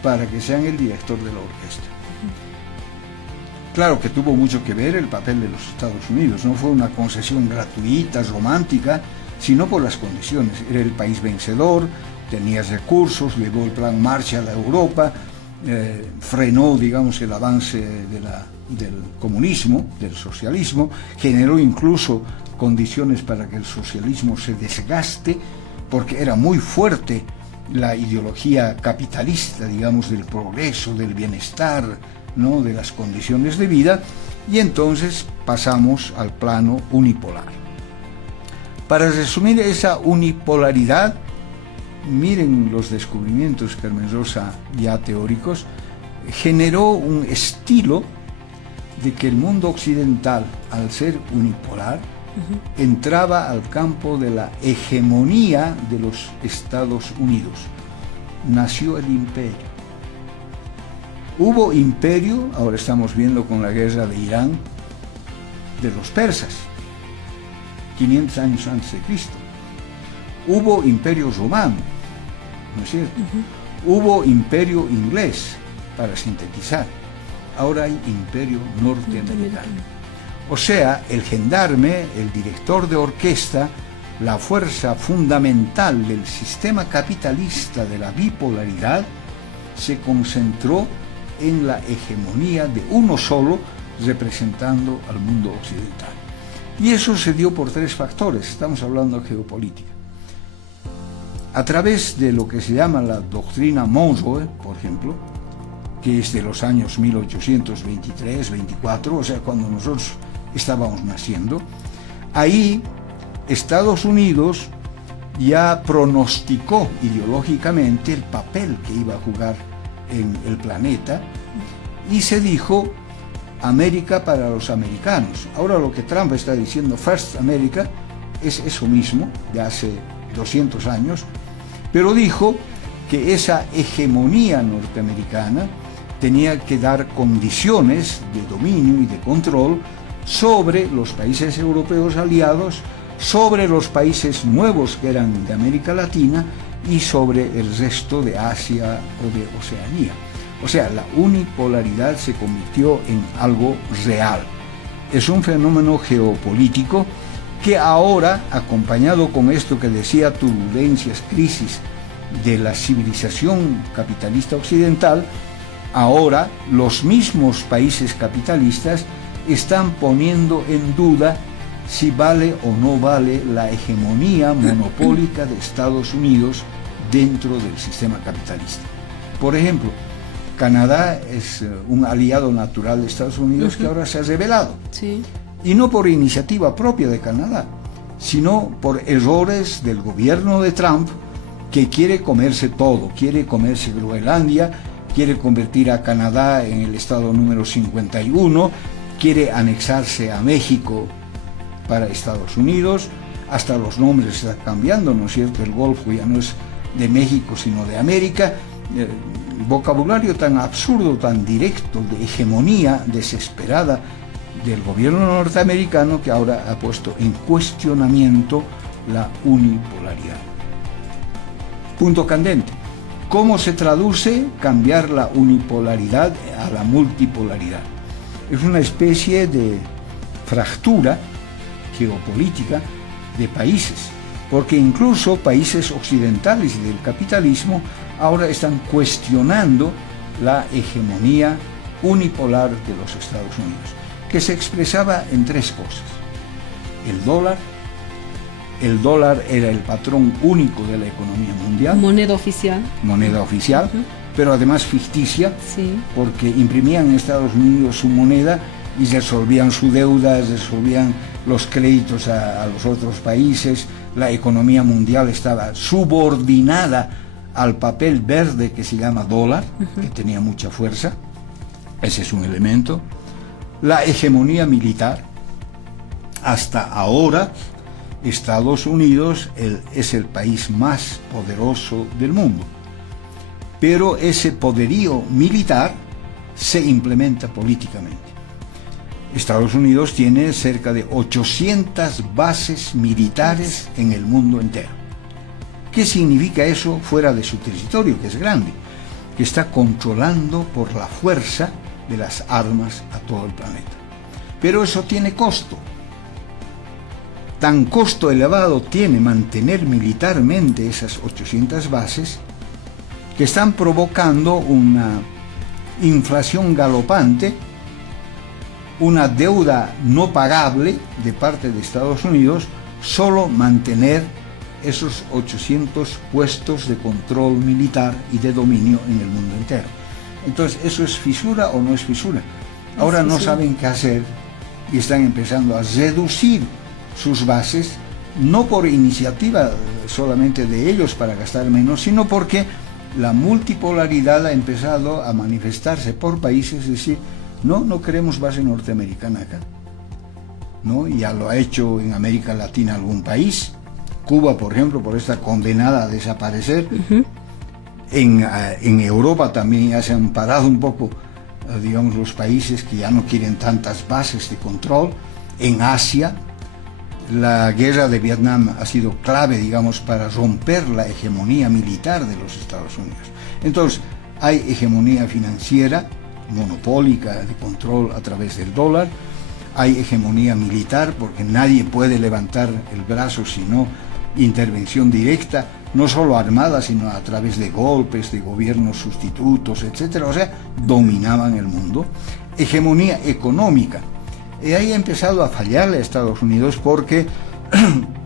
para que sean el director de la orquesta. Claro que tuvo mucho que ver el papel de los Estados Unidos, no fue una concesión gratuita, romántica, sino por las condiciones. Era el país vencedor, tenía recursos, llegó el plan Marshall a Europa, frenó, digamos, el avance del comunismo, del socialismo, generó incluso condiciones para que el socialismo se desgaste, porque era muy fuerte la ideología capitalista, digamos, del progreso, del bienestar, ¿no?, de las condiciones de vida, y entonces pasamos al plano unipolar. Para resumir esa unipolaridad, miren los descubrimientos, Carmen Rosa, ya teóricos, generó un estilo de que el mundo occidental, al ser unipolar, entraba al campo de la hegemonía de los Estados Unidos. Nació el imperio. Hubo imperio, ahora estamos viendo con la guerra de Irán, de los persas, 500 años antes de Cristo. Hubo imperio romano, ¿no es cierto? Hubo imperio inglés, para sintetizar. Ahora hay imperio norteamericano. O sea, el gendarme, el director de orquesta, la fuerza fundamental del sistema capitalista de la bipolaridad, se concentró en la hegemonía de uno solo, representando al mundo occidental. Y eso se dio por tres factores, estamos hablando de geopolítica. A través de lo que se llama la doctrina Monroe, por ejemplo, que es de los años 1823-24, o sea, cuando nosotros estábamos naciendo, ahí Estados Unidos ya pronosticó ideológicamente el papel que iba a jugar en el planeta, y se dijo América para los americanos. Ahora lo que Trump está diciendo, First America, es eso mismo, de hace 200 años, pero dijo que esa hegemonía norteamericana tenía que dar condiciones de dominio y de control sobre los países europeos aliados, sobre los países nuevos que eran de América Latina y sobre el resto de Asia o de Oceanía. O sea, la unipolaridad se convirtió en algo real. Es un fenómeno geopolítico que ahora, acompañado con esto que decía, turbulencias, crisis de la civilización capitalista occidental, ahora los mismos países capitalistas están poniendo en duda si vale o no vale la hegemonía monopólica de Estados Unidos dentro del sistema capitalista. Por ejemplo, Canadá es un aliado natural de Estados Unidos que ahora se ha revelado. Sí. Y no por iniciativa propia de Canadá, sino por errores del gobierno de Trump, que quiere comerse todo, quiere comerse Groenlandia, quiere convertir a Canadá en el estado número 51, quiere anexarse a México para Estados Unidos, hasta los nombres están cambiando, ¿no es cierto? El Golfo ya no es de México, sino de América. El vocabulario tan absurdo, tan directo, de hegemonía desesperada del gobierno norteamericano, que ahora ha puesto en cuestionamiento la unipolaridad. Punto candente. ¿Cómo se traduce cambiar la unipolaridad a la multipolaridad? Es una especie de fractura geopolítica de países, porque incluso países occidentales del capitalismo ahora están cuestionando la hegemonía unipolar de los Estados Unidos, que se expresaba en tres cosas. El dólar era el patrón único de la economía mundial. Moneda oficial. Moneda oficial, pero además ficticia, Sí. porque imprimían en Estados Unidos su moneda y resolvían su deuda, resolvían los créditos a los otros países. La economía mundial estaba subordinada al papel verde que se llama dólar, que tenía mucha fuerza. Ese es un elemento. La hegemonía militar. Hasta ahora, Estados Unidos es el país más poderoso del mundo. Pero ese poderío militar se implementa políticamente. Estados Unidos tiene cerca de 800 bases militares en el mundo entero. ¿Qué significa eso fuera de su territorio, que es grande? Que está controlando por la fuerza de las armas a todo el planeta. Pero eso tiene costo. Tan costo elevado tiene mantener militarmente esas 800 bases, que están provocando una inflación galopante, una deuda no pagable de parte de Estados Unidos, solo mantener esos 800 puestos de control militar y de dominio en el mundo entero. Entonces, ¿eso es fisura o no es fisura? Ahora no saben qué hacer y están empezando a reducir sus bases, no por iniciativa solamente de ellos para gastar menos, sino porque la multipolaridad ha empezado a manifestarse por países, es decir, no queremos base norteamericana acá, ¿no? Ya lo ha hecho en América Latina algún país, Cuba, por ejemplo, por esta condenada a desaparecer. En Europa también ya se han parado un poco, digamos, los países que ya no quieren tantas bases de control. En Asia, la guerra de Vietnam ha sido clave, digamos, para romper la hegemonía militar de los Estados Unidos. Entonces, hay hegemonía financiera, monopólica, de control a través del dólar. Hay hegemonía militar, porque nadie puede levantar el brazo sino intervención directa, no solo armada, sino a través de golpes, de gobiernos sustitutos, etc. O sea, dominaban el mundo. Hegemonía económica. Y ahí ha empezado a fallarle a Estados Unidos, porque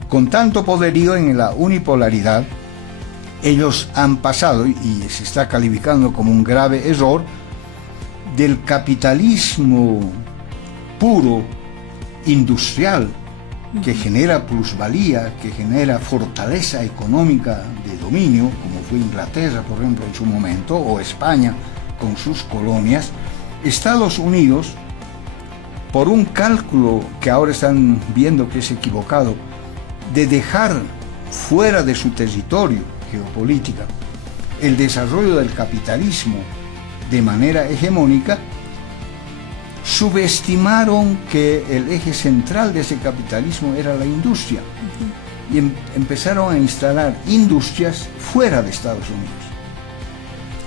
con tanto poderío en la unipolaridad, ellos han pasado, y se está calificando como un grave error, del capitalismo puro, industrial, que genera plusvalía, que genera fortaleza económica de dominio, como fue Inglaterra, por ejemplo, en su momento, o España con sus colonias. Estados Unidos, por un cálculo que ahora están viendo que es equivocado, de dejar fuera de su territorio geopolítica el desarrollo del capitalismo de manera hegemónica, subestimaron que el eje central de ese capitalismo era la industria, y empezaron a instalar industrias fuera de Estados Unidos,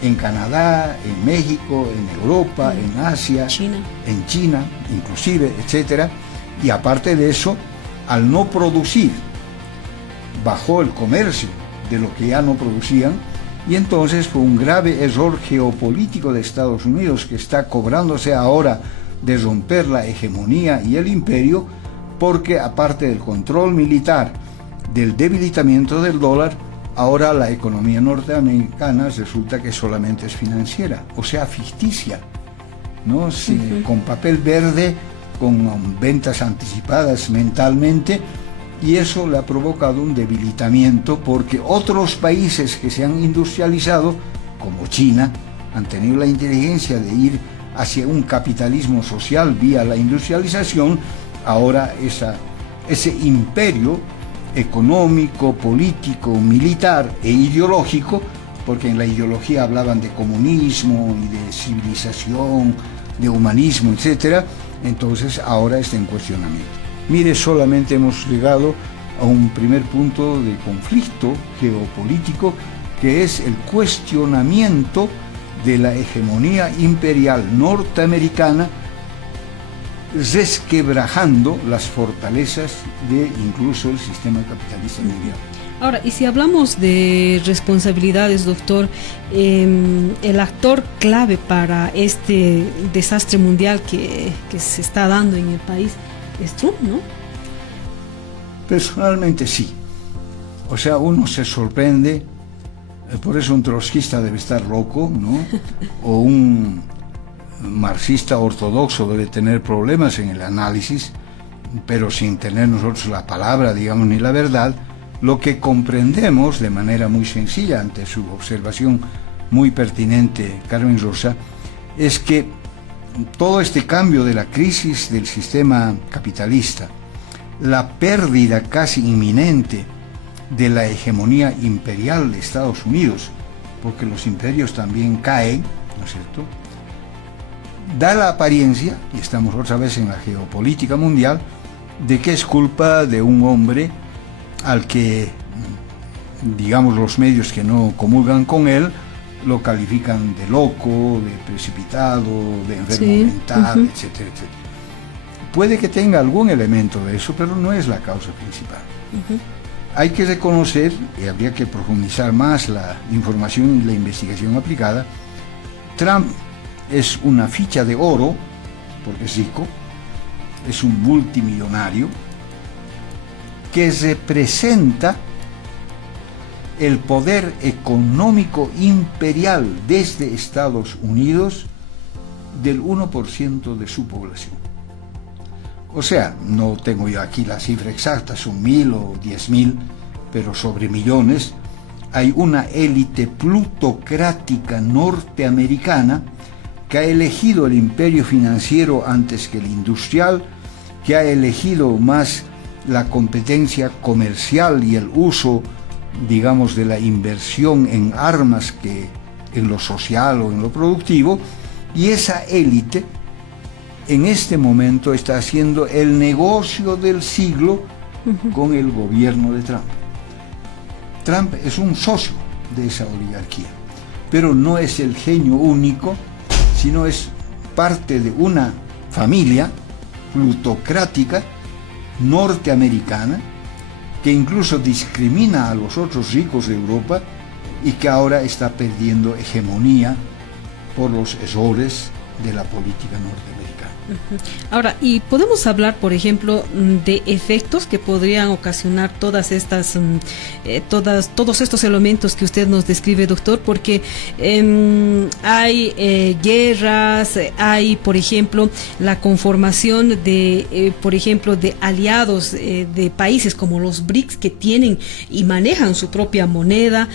en Canadá, en México, en Europa, en Asia, en China, inclusive, etc. Y aparte de eso, al no producir, bajó el comercio de lo que ya no producían, y entonces fue un grave error geopolítico de Estados Unidos, que está cobrándose ahora de romper la hegemonía y el imperio, porque aparte del control militar, del debilitamiento del dólar, Ahora la economía norteamericana resulta que solamente es financiera, o sea, ficticia, ¿no? Con papel verde, con ventas anticipadas mentalmente, y eso le ha provocado un debilitamiento porque otros países que se han industrializado, como China, han tenido la inteligencia de ir hacia un capitalismo social vía la industrialización. Ahora ese imperio económico, político, militar e ideológico, porque en la ideología hablaban de comunismo y de civilización, de humanismo, etc., entonces ahora está en cuestionamiento. Mire, solamente hemos llegado a un primer punto de conflicto geopolítico, que es el cuestionamiento de la hegemonía imperial norteamericana, resquebrajando las fortalezas de incluso el sistema capitalista mundial. Ahora, y si hablamos de responsabilidades, doctor, el actor clave para este desastre mundial que se está dando en el país es Trump, ¿no? Personalmente sí. O sea, uno se sorprende, por eso un trotskista debe estar loco, ¿no? O un marxista ortodoxo debe tener problemas en el análisis, pero sin tener nosotros la palabra, digamos, ni la verdad. Lo que comprendemos de manera muy sencilla ante su observación muy pertinente, Carmen Rosa, es que todo este cambio de la crisis del sistema capitalista, la pérdida casi inminente de la hegemonía imperial de Estados Unidos, porque los imperios también caen, ¿no es cierto?, da la apariencia, y estamos otra vez en la geopolítica mundial, de que es culpa de un hombre al que, digamos, los medios que no comulgan con él lo califican de loco, de precipitado, de enfermo mental, etcétera, etcétera. Puede que tenga algún elemento de eso, pero no es la causa principal. Hay que reconocer, y habría que profundizar más la información y la investigación aplicada, Trump es una ficha de oro, porque es rico, es un multimillonario, que representa el poder económico imperial desde Estados Unidos del 1% de su población. O sea, no tengo yo aquí la cifra exacta, son 1.000 o 10.000, pero sobre millones. Hay una élite plutocrática norteamericana que ha elegido el imperio financiero antes que el industrial, que ha elegido más la competencia comercial y el uso, digamos, de la inversión en armas que en lo social o en lo productivo, y esa élite en este momento está haciendo el negocio del siglo con el gobierno de Trump. Trump es un socio de esa oligarquía, pero no es el genio único, sino es parte de una familia plutocrática norteamericana que incluso discrimina a los otros ricos de Europa y que ahora está perdiendo hegemonía por los errores de la política norteamericana. Ahora, y podemos hablar, por ejemplo, de efectos que podrían ocasionar todas estas, todos estos elementos que usted nos describe, doctor, porque hay guerras, hay, por ejemplo, la conformación de, por ejemplo, de aliados de países como los BRICS que tienen y manejan su propia moneda.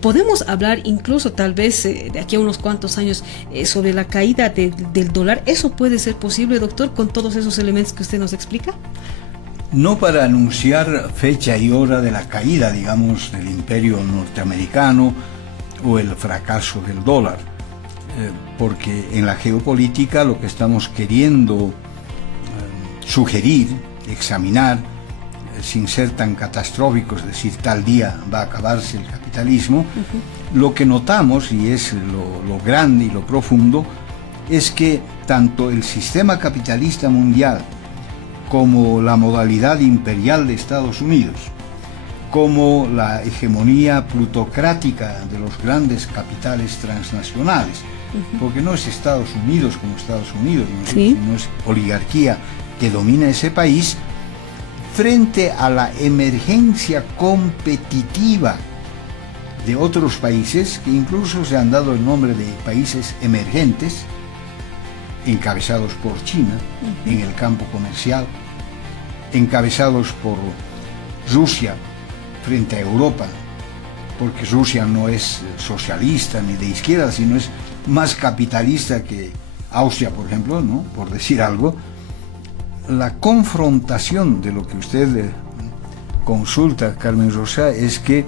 Podemos hablar incluso, tal vez, de aquí a unos cuantos años, sobre la caída del dólar. ¿Eso puede ser posible, doctor, con todos esos elementos que usted nos explica? No para anunciar fecha y hora de la caída, digamos, del imperio norteamericano o el fracaso del dólar, porque en la geopolítica lo que estamos queriendo sugerir, examinar, sin ser tan catastróficos, es decir, tal día va a acabarse el capitalismo, lo que notamos, y es lo grande y lo profundo, es que tanto el sistema capitalista mundial como la modalidad imperial de Estados Unidos, como la hegemonía plutocrática de los grandes capitales transnacionales, porque no es Estados Unidos como Estados Unidos, sino es oligarquía que domina ese país, frente a la emergencia competitiva de otros países que incluso se han dado el nombre de países emergentes, encabezados por China en el campo comercial, encabezados por Rusia frente a Europa, porque Rusia no es socialista ni de izquierda, sino es más capitalista que Austria, por ejemplo, ¿no? Por decir algo. La confrontación de lo que usted consulta, Carmen Rosa, es que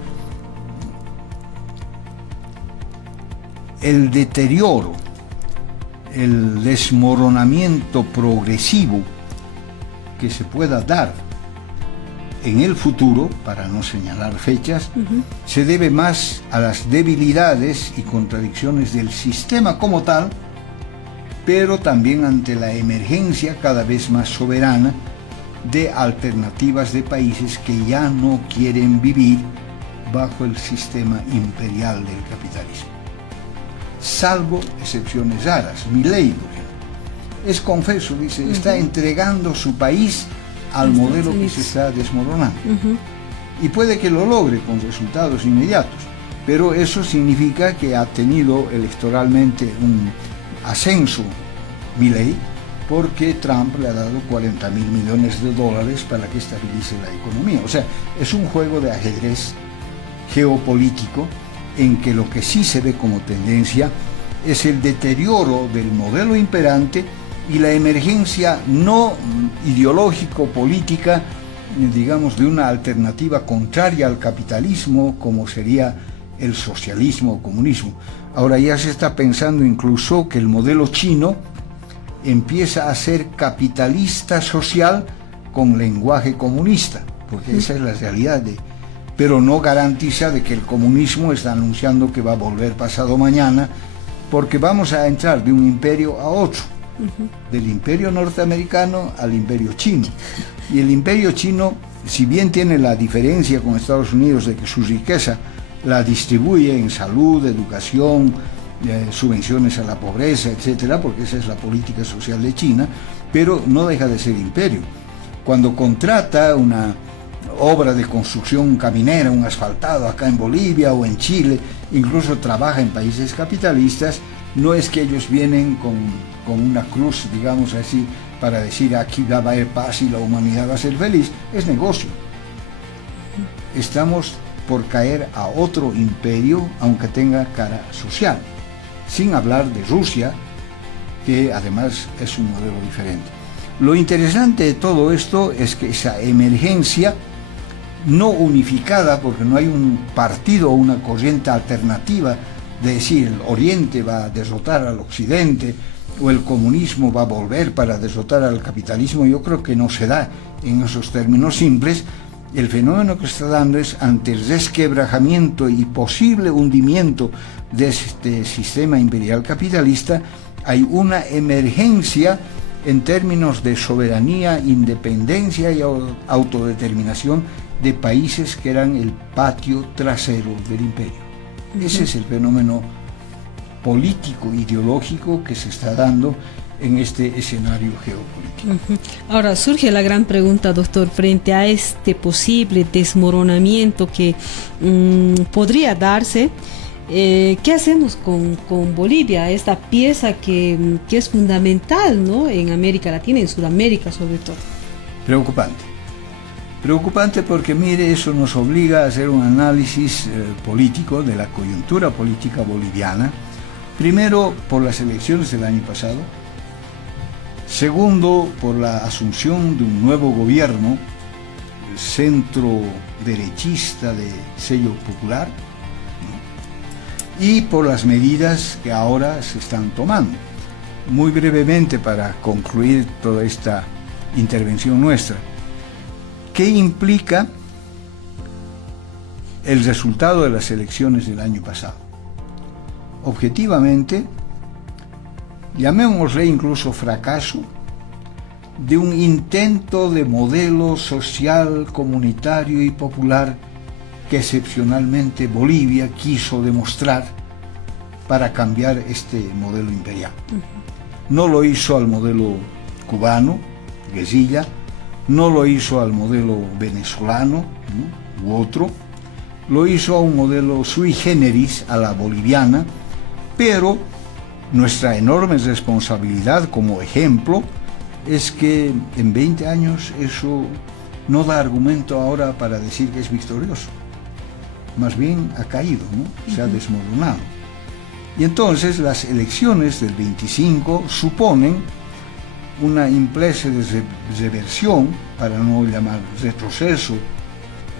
el deterioro, el desmoronamiento progresivo que se pueda dar en el futuro, para no señalar fechas, se debe más a las debilidades y contradicciones del sistema como tal, pero también ante la emergencia cada vez más soberana de alternativas de países que ya no quieren vivir bajo el sistema imperial del capitalismo. Salvo excepciones raras. Milei, por ejemplo, es confeso, dice, está entregando su país al modelo que se está desmoronando. Y puede que lo logre con resultados inmediatos, pero eso significa que ha tenido electoralmente un ascenso Milei, porque Trump le ha dado 40.000 millones de dólares para que estabilice la economía. O sea, es un juego de ajedrez geopolítico en que lo que sí se ve como tendencia es el deterioro del modelo imperante y la emergencia no ideológico-política, digamos, de una alternativa contraria al capitalismo, como sería el socialismo o comunismo. Ahora ya se está pensando incluso que el modelo chino empieza a ser capitalista social con lenguaje comunista, porque esa es la realidad, pero no garantiza de que el comunismo está anunciando que va a volver pasado mañana, porque vamos a entrar de un imperio a otro, del imperio norteamericano al imperio chino. Y el imperio chino, si bien tiene la diferencia con Estados Unidos de que su riqueza la distribuye en salud, educación, subvenciones a la pobreza, etcétera, porque esa es la política social de China, pero no deja de ser imperio. Cuando contrata una obra de construcción caminera, un asfaltado acá en Bolivia o en Chile, incluso trabaja en países capitalistas, no es que ellos vienen con una cruz, digamos así, para decir aquí va a haber paz y la humanidad va a ser feliz. Es negocio. Estamos por caer a otro imperio, aunque tenga cara social, sin hablar de Rusia, que además es un modelo diferente. Lo interesante de todo esto es que esa emergencia no unificada, porque no hay un partido o una corriente alternativa de decir el Oriente va a derrotar al Occidente o el comunismo va a volver para derrotar al capitalismo, yo creo que no se da en esos términos simples. El fenómeno que está dando es, ante el resquebrajamiento y posible hundimiento de este sistema imperial capitalista, hay una emergencia en términos de soberanía, independencia y autodeterminación de países que eran el patio trasero del imperio. Ese es el fenómeno político, ideológico que se está dando en este escenario geopolítico. Ahora surge la gran pregunta, doctor, frente a este posible desmoronamiento que podría darse. ¿Qué hacemos con Bolivia, esta pieza que es fundamental, ¿no?, en América Latina, en Sudamérica sobre todo? Preocupante porque, mire, eso nos obliga a hacer un análisis político de la coyuntura política boliviana. Primero, por las elecciones del año pasado. Segundo, por la asunción de un nuevo gobierno centro-derechista de sello popular, ¿no?, y por las medidas que ahora se están tomando. Muy brevemente, para concluir toda esta intervención nuestra, ¿qué implica el resultado de las elecciones del año pasado? Objetivamente, llamémosle incluso fracaso de un intento de modelo social, comunitario y popular que excepcionalmente Bolivia quiso demostrar para cambiar este modelo imperial. No lo hizo al modelo cubano, guerrilla, no lo hizo al modelo venezolano, ¿no?, u otro, lo hizo a un modelo sui generis, a la boliviana, pero nuestra enorme responsabilidad como ejemplo es que en 20 años eso no da argumento ahora para decir que es victorioso. Más bien ha caído, ¿no? Se ha desmoronado. Y entonces las elecciones del 25 suponen una impresa de reversión, para no llamar retroceso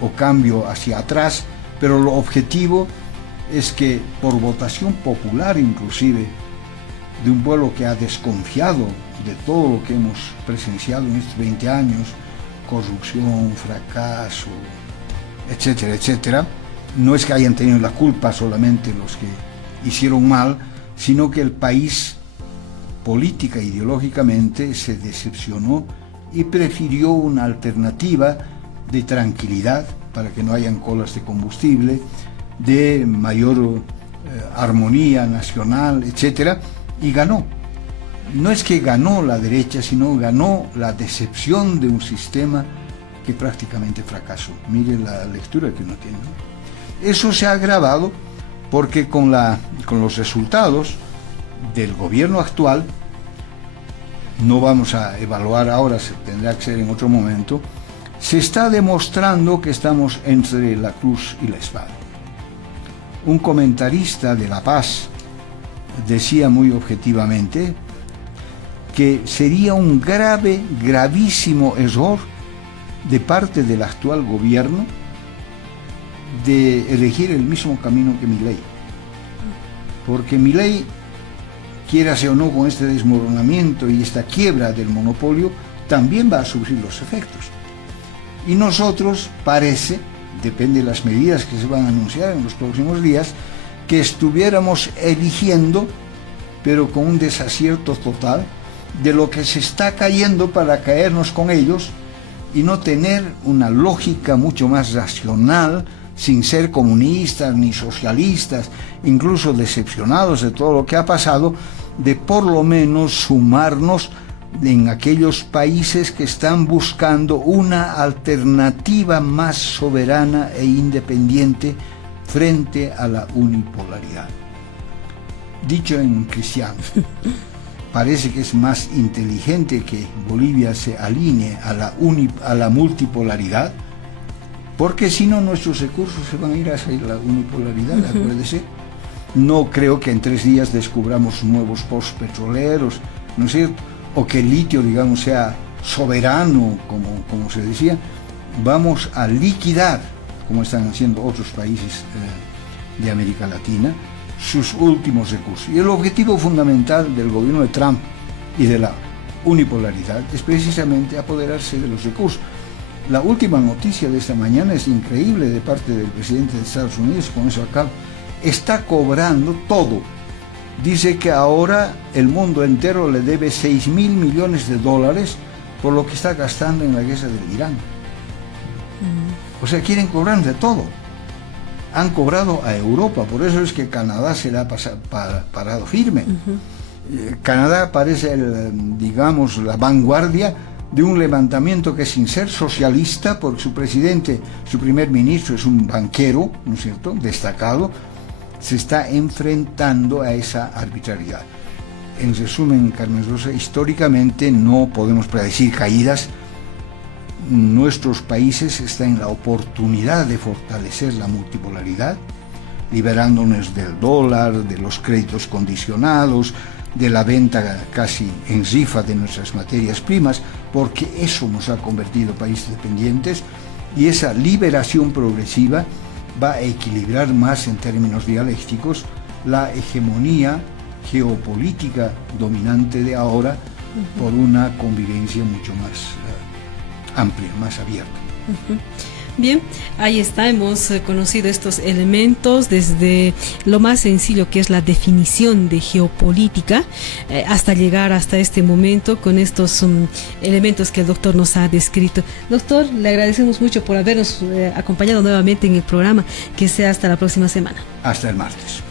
o cambio hacia atrás, pero lo objetivo es que por votación popular inclusive, de un pueblo que ha desconfiado de todo lo que hemos presenciado en estos 20 años, corrupción, fracaso, etcétera, etcétera, no es que hayan tenido la culpa solamente los que hicieron mal, sino que el país política e ideológicamente se decepcionó y prefirió una alternativa de tranquilidad para que no hayan colas de combustible, de mayor armonía nacional, etcétera, y ganó. No es que ganó la derecha, sino ganó la decepción de un sistema que prácticamente fracasó. Mire la lectura que uno tiene. Eso se ha agravado porque con los resultados del gobierno actual, no vamos a evaluar ahora, se tendrá que ser en otro momento, se está demostrando que estamos entre la cruz y la espada. Un comentarista de La Paz decía muy objetivamente que sería un gravísimo error de parte del actual gobierno de elegir el mismo camino que Milei, porque Milei, quiérase o no, con este desmoronamiento y esta quiebra del monopolio, también va a sufrir los efectos. Y nosotros parece, depende de las medidas que se van a anunciar en los próximos días, que estuviéramos eligiendo, pero con un desacierto total, de lo que se está cayendo para caernos con ellos y no tener una lógica mucho más racional, sin ser comunistas ni socialistas, incluso decepcionados de todo lo que ha pasado, de por lo menos sumarnos en aquellos países que están buscando una alternativa más soberana e independiente frente a la unipolaridad. Dicho en cristiano, parece que es más inteligente que Bolivia se alinee a la multipolaridad, porque si no nuestros recursos se van a ir hacia la unipolaridad, acuérdese. No creo que en 3 días descubramos nuevos pozos petroleros, ¿no es cierto? O que el litio, digamos, sea soberano, como se decía. Vamos a liquidar, como están haciendo otros países de América Latina, sus últimos recursos. Y el objetivo fundamental del gobierno de Trump y de la unipolaridad es precisamente apoderarse de los recursos. La última noticia de esta mañana es increíble de parte del presidente de Estados Unidos, con eso acá, está cobrando todo. Dice que ahora el mundo entero le debe 6.000 millones de dólares por lo que está gastando en la guerra del Irán. O sea, quieren cobrar de todo. Han cobrado a Europa, por eso es que Canadá se le ha parado firme. Canadá parece, digamos, la vanguardia de un levantamiento que, sin ser socialista, porque su presidente, su primer ministro es un banquero, ¿no es cierto?, destacado, se está enfrentando a esa arbitrariedad. En resumen, Carmen Rosa, históricamente no podemos predecir caídas. Nuestros países están en la oportunidad de fortalecer la multipolaridad, liberándonos del dólar, de los créditos condicionados, de la venta casi en rifa de nuestras materias primas, porque eso nos ha convertido en países dependientes, y esa liberación progresiva va a equilibrar más en términos dialécticos la hegemonía geopolítica dominante de ahora por una convivencia mucho más amplia, más abierta. Bien, ahí está, hemos conocido estos elementos desde lo más sencillo que es la definición de geopolítica hasta llegar hasta este momento con estos elementos que el doctor nos ha descrito. Doctor, le agradecemos mucho por habernos acompañado nuevamente en el programa. Que sea hasta la próxima semana. Hasta el martes.